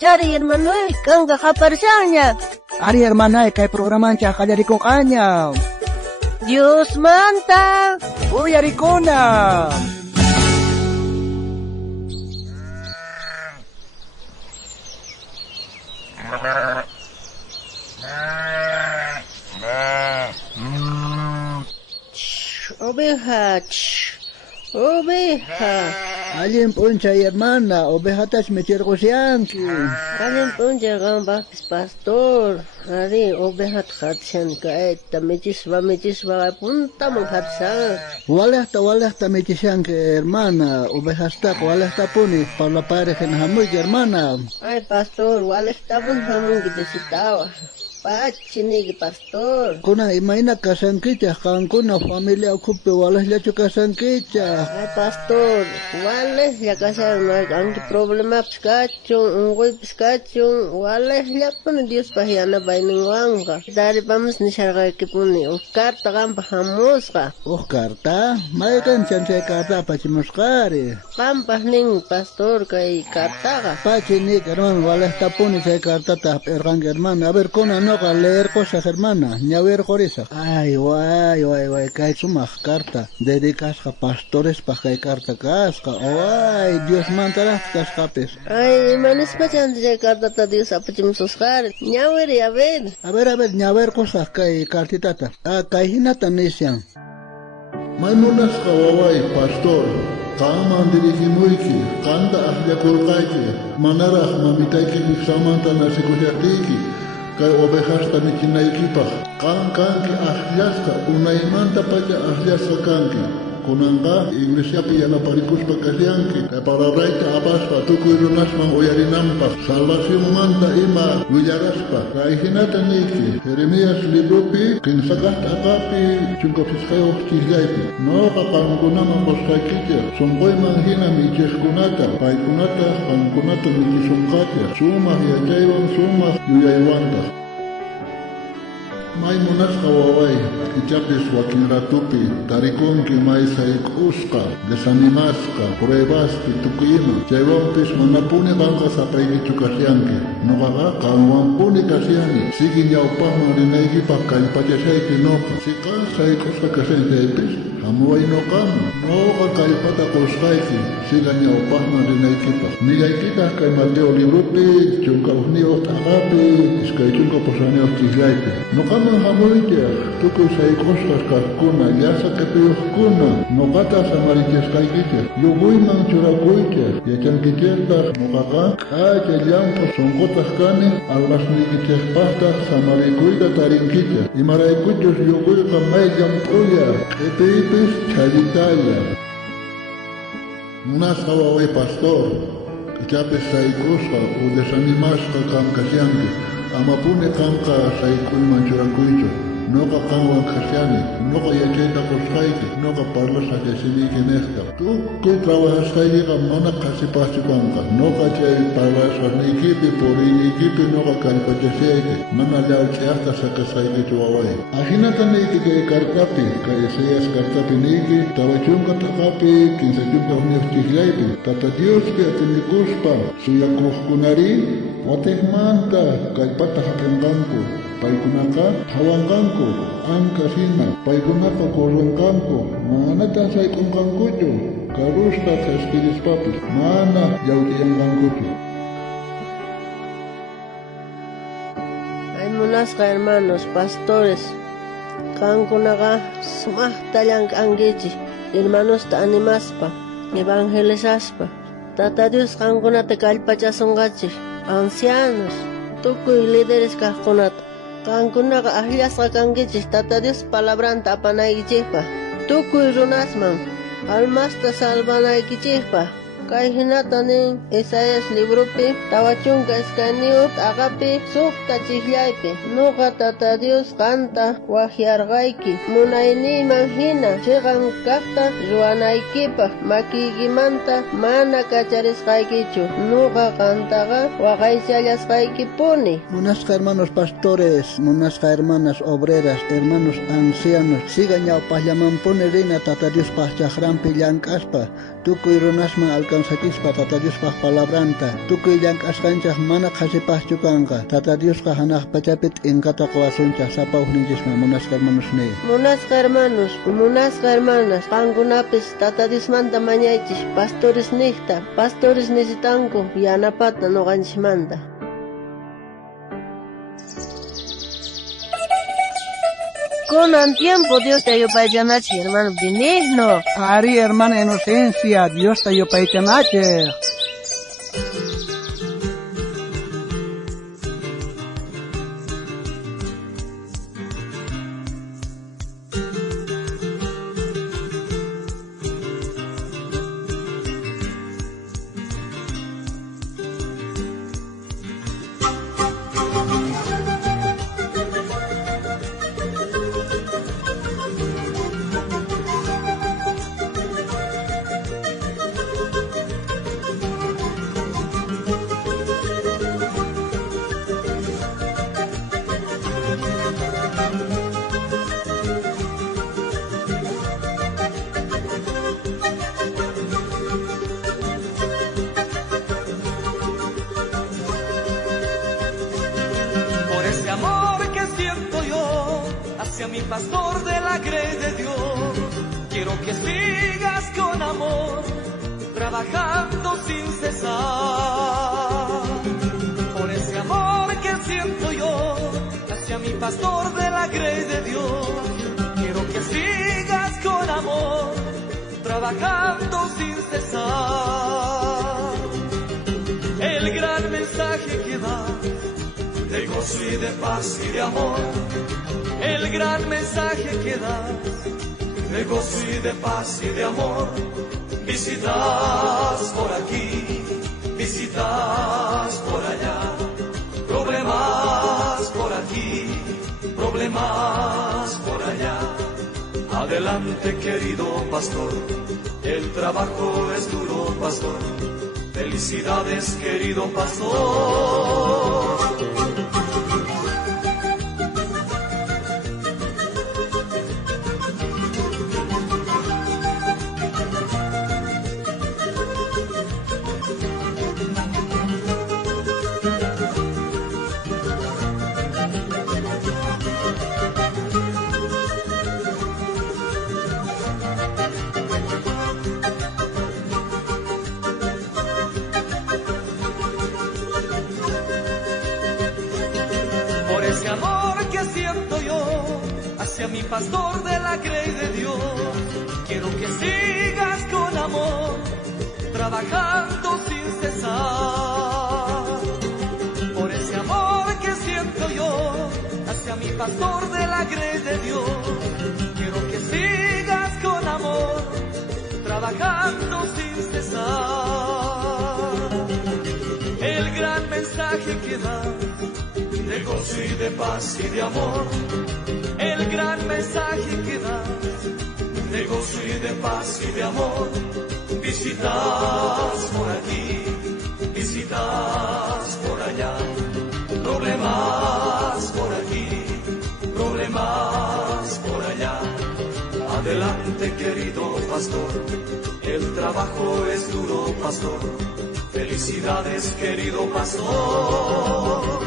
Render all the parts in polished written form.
chari hermano kanga japarshaña. Ari hermana kay programancha qallarikuqaña. Dios manta. Uyarikuna. Oveja. Oveja. Allin p'unchay hermana, ovejatash mechirqusyanki. Allin p'unchay qanpaqpis pastor. Ari ovejata qatishanika ayta michispa puntaman qatishan. Walaqta mechisyanki hermana, ovejastaqa walaqtapuni parlaparejena hamuyki hermana. Ay pastor, walaqtapuni hamunki desitawa. Pachiniki pastor. Kuna imayna kasankichaq qankuna familia ukhupi walaqllachu kasankichaq. Ay pastor, walaqlla kasanman anki problemapis kachun, unquypis kachun, walaqllapuni Diospaq yanapay ninwanqa. Daripamos nisharqaykipuni carta qanpaq hamusqa. Carta? Mayqanchan chay carta apachimusqari? Qanpaq nin pastor kay cartaqa. Pachinik hermano, walaqtapuni chay cartata hap'irqanki hermana. A ver, kuna noqa leer cosas hermana, ñawir qorisaq. Ay, way, kay sumaq carta dedicasqa pastorespaq kay carta kasqa. Ay, Dios mantaraq kasqapis. Ay, imanispacha chay cartata Dios apachimususqari. Ñawiri, a ver. A ver, ñawir qusaq kay cartitata. Kay hinata nisyan. Maymunasqa waway pastor, qanman dirigimuyki, qanta aqllakurqayki, manaraq mamitayki samanta nasikullaptiyki, kay ovejasta michinaykipaq, kanki aqllasqa, unaymanta pacha aqllasqa kanki. Kunanqa iglesiapi yanaparikuspa kasyanki, kay pararayta apaspa, tukuy runasman uyarinanpaq, salvacionmanta ima willaraspa, kay hinata niyki, Jeremías librupi, kinsaqasta aqapi, chunkapsisqayuq chillaypi, noqa qankunaman qusqaykicha, sunquyman hina michishkunata, paykunata qankunata michisunqacha, sumaq yachaywan sumaq yuyaywantaq. May munasqa waway, ichapis wakin ratupi, tarikunki may sayk'usqa, desanimasqa, pruebaspi tukuyman, chaywanpis manapuni qanqa sapaykichu kasyanki, nuqaqa qanwanpuni kasyani, siki ñawpaqman rinaykipaq kallpachashayki noqa, si qan sayk'usqa kasyanchaypis, hamuway nuqaman, noqa kallpata qusqayki, siga ñawpaqman rinaykipaq. Nillaykitaq kay Mateo librupi, chunka uhniyuq t'aqapi, iskay chunka pusaniyuq chiklaypi. Nuqaman hamuychaq, tukuy sayk'usqas kaqkuna, llasa qipiyuqkuna, nuqata samarichasqaykichaq, yuguyman churakuychaq, yachankichaqtaq nuqaqa k'acha llampu sunqutaq kani, almasnikichaqpaqtaq samarikuyta tarinkichaq. Imaraykuchus yuguyqa may llamp'uya, q'ipiypis challitalla. Munasqa waway pastor, ichapis sayk'usqa u desanimasqa kankasyanki, amapuni qanqa sayk'uyman churakuychu, noqa qanwan kasyani, noqa yachayta qusqayki, noqa parlasqa yachaysiniyki niqta. Tukuy trabajasqaykiqa mana qasipaqchu kanqa, noqa chay parlasqaniykipi, puriniykipi noqa kallpachashayki, mana llawch'iyaqta sakasqaykichu waway. Ahinata niyki kay kartapi, kay Isaías kartapi niyki, tawachunka t'aqapi, kinsachunka uhniyuq chiklaypi, Tata Diospi atinikuspa, suyakuqkunari, watijmanta kallpata hapinqanku, paykunaqa hawanqanku, anka hina, paykunaqa kurwanqanku, manata sayk'unqankuchu, karusta qisqirispapis, mana llawchiyanqankuchu. Ay munasqa hermanos, pastores, qankunaqa sumaqtallan k'ankichis, hermanosta animaspa, evangelizaspa, Tata Dios qankunata kallpachasunqachis, ancianos, tukuy líderes kaqkunata, qankunaqa aqllasqa kankichis Tata Dios palabranta apanaykichikpaq, tukuy runasman almasta salvanaykichikpaq. Kay hinata nin Isaías librupi, tawachunka iskaniyuq t'aqapi, suqta chiklaypi, nuqa Tata Dios qanta wahyarqayki, munayniyman hina chiqan kaqta ruwanaykipaq, makiykimanta mana kacharisqaykichu, nuqa qantaqa waqaychallasqaykipuni. Munasqa hermanos pastores, munasqa hermanas obreras, hermanos ancianos, siga ñawpaqllamanpuni rina Tata Dios chaqranpi llank'aspa, tukuy runasman alcanzar sakispa Tata Diospa palabranta tukuy llank'asqanchaq mana qhasipaqchu kanqa Tata Diosqa hanaq pachapit inkata qawasunchaq sapa hukninchikman munasqa hermanosne. Munasqa hermanos, munasqa hermanas, qankunapis Tata Diosmanta mañaychis pastores niqta, pastores nisitanku yanapata nuqanchikmanta. Conan tiempo Dios te yopaychanachi, hermano Benigno. Ari, hermana Inocencia, Dios te yopaychanachi. Hacia mi pastor de la grey de Dios, quiero que sigas con amor, trabajando sin cesar. Por ese amor que siento yo, hacia mi pastor de la grey de Dios, quiero que sigas con amor, trabajando sin cesar. El gran mensaje que da, de gozo y de paz y de amor, el gran mensaje que das, de gozo y de paz y de amor. Visitas por aquí, visitas por allá, problemas por aquí, problemas por allá. Adelante, querido pastor, el trabajo es duro, pastor. Felicidades, querido pastor. Ese amor que siento yo hacia mi pastor de la grey de Dios, quiero que sigas con amor, trabajando sin cesar. Por ese amor que siento yo hacia mi pastor de la grey de Dios, quiero que sigas con amor, trabajando sin cesar. El gran mensaje que da, de gozo y de paz y de amor, el gran mensaje que das, de gozo y de paz y de amor. Visitas por aquí, visitas por allá, problemas por aquí, problemas por allá. Adelante, querido pastor, el trabajo es duro, pastor. Felicidades, querido pastor.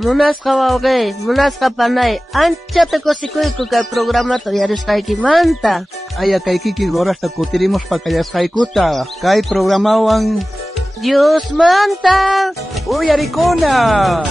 Munasqa wawqi, munasqa panay, anchata kusikuyku kay programata yarisqaykimanta. Aya kaykiki gorasta kutirimos pakayasqaykuta kay programawan Dios manta. uyarikuna.